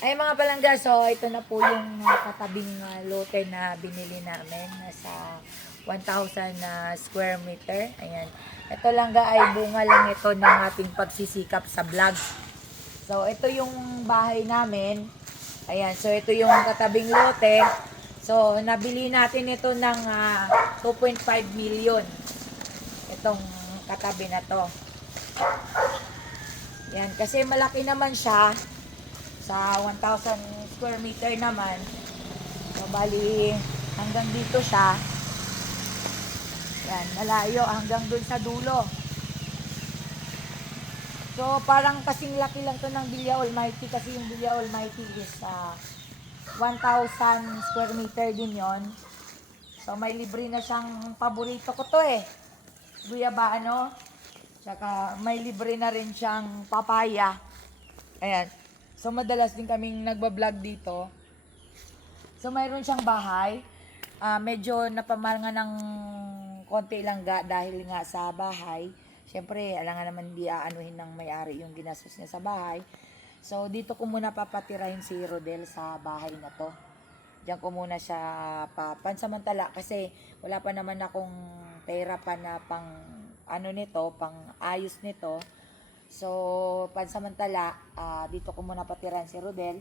Ay mga palangga, so ito na po yung uh, katabing uh, lote na binili namin. Nasa 1,000 na square meter. Ayan. Ito lang ga ay bunga lang ito ng ating pagsisikap sa vlog. So ito yung bahay namin. Ayan, so ito yung katabing lote. So nabili natin ito ng ah, 2.5 million. Itong katabi na to. Yan, kasi malaki naman siya sa 1,000 square meter naman. So, bali, hanggang dito siya. Yan, malayo hanggang dun sa dulo. So, parang kasing laki lang to ng Bilya Almighty kasi yung Bilya Almighty is ah, 1,000 square meter din yon. So, may libre na siyang paborito ko to eh. Guyaba, ano? Tsaka may libre na rin siyang papaya. Ayan. So madalas din kaming nagbablog dito. So mayroon siyang bahay. Ah, medyo napamahal nga ng konti lang ga dahil nga sa bahay. Siyempre, alam nga naman hindi aanuhin ng may-ari yung ginastos niya sa bahay. So dito ko muna papatirahin si Rodel sa bahay na to. Diyan ko muna siya pa pansamantala kasi wala pa naman akong pera pa na pang ano nito, pang ayos nito. So, pansamantala, ah, dito ko muna patiran si Rodel.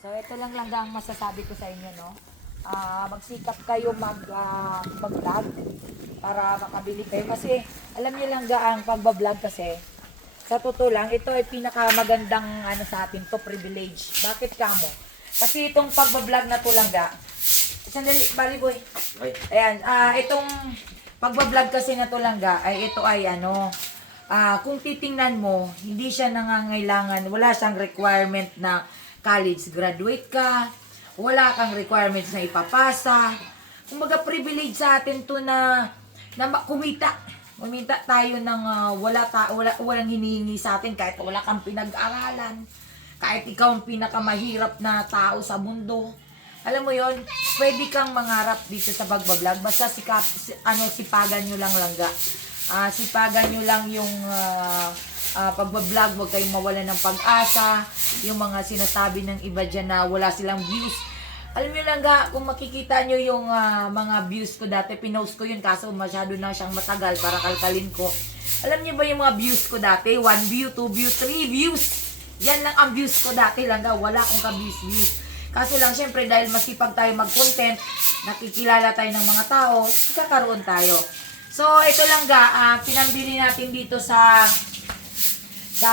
So, ito lang lang ang masasabi ko sa inyo, no? Ah, magsikap kayo mag, ah, mag-vlog para makabili kayo. Kasi, alam niyo lang ga ang pagbablog kasi, sa totoo lang, ito ay pinakamagandang ano sa atin to privilege. Bakit kamo? Kasi itong pagbablog na to lang ga, sandali, bali boy. Ay, Ayan, ah itong pagbablog kasi na to lang ga, ay ito ay ano, ah kung titingnan mo, hindi siya nangangailangan, wala siyang requirement na college graduate ka, wala kang requirements na ipapasa. Kumbaga privilege sa atin to na na kumita. Kumita tayo ng ah, wala ta wala walang hinihingi sa atin kahit wala kang pinag-aralan. Kahit ikaw ang pinakamahirap na tao sa mundo. Alam mo yon pwede kang mangarap dito sa pagbablog. Basta sikap, si, ano, sipagan nyo lang langga. Ah, sipagan nyo lang yung ah, ah, pagbablog. Huwag kayong mawala ng pag-asa. Yung mga sinasabi ng iba dyan na wala silang views. Alam nyo lang ga, kung makikita nyo yung ah, mga views ko dati, pinost ko yun kaso masyado na siyang matagal para kalkalin ko. Alam niyo ba yung mga views ko dati? 1 view, 2 view, 3 views. Yan lang ang views ko dati lang ga. Wala akong ka-views views. Kaso lang syempre dahil masipag tayo mag-content, nakikilala tayo ng mga tao, kakaroon tayo. So ito lang ga, ah, pinambili natin dito sa sa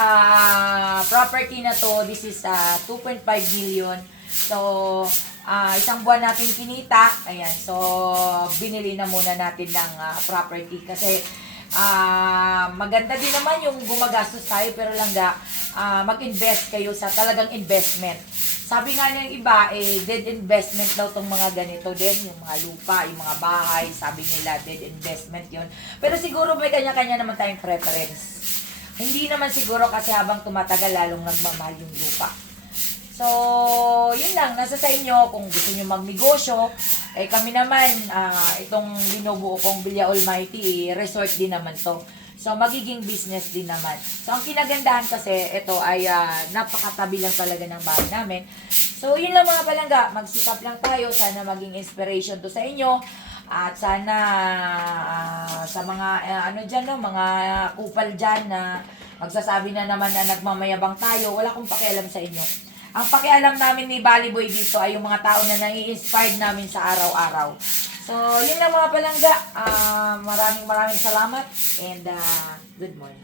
property na to, this is ah, 2.5 million. So, ah, isang buwan natin kinita. Ayan, so binili na muna natin ng ah, property kasi ah, maganda din naman yung gumagastos tayo pero lang ga, ah, mag-invest kayo sa talagang investment. Sabi nga ng iba, eh, dead investment daw tong mga ganito din, yung mga lupa, yung mga bahay, sabi nila, dead investment yon Pero siguro may kanya-kanya naman tayong preference. Hindi naman siguro kasi habang tumatagal lalong nagmamahal yung lupa. So, yun lang. Nasa sa inyo kung gusto nyo magnegosyo. Eh kami naman, ah, itong binubuo kong Bilya Almighty, eh, resort din naman to. So, magiging business din naman. So, ang kinagandahan kasi, ito ay ah, napakatabi lang talaga ng bahay namin. So, yun lang mga palangga. Magsikap lang tayo. Sana maging inspiration to sa inyo. At sana ah, sa mga ah, ano dyan, no, mga kupal dyan na magsasabi na naman na nagmamayabang tayo, wala akong pakialam sa inyo. Ang pakialam namin ni Bali Boy dito ay yung mga tao na nai-inspired namin sa araw-araw. So, yun lang mga palangga. Ah, maraming maraming salamat and ah, good morning.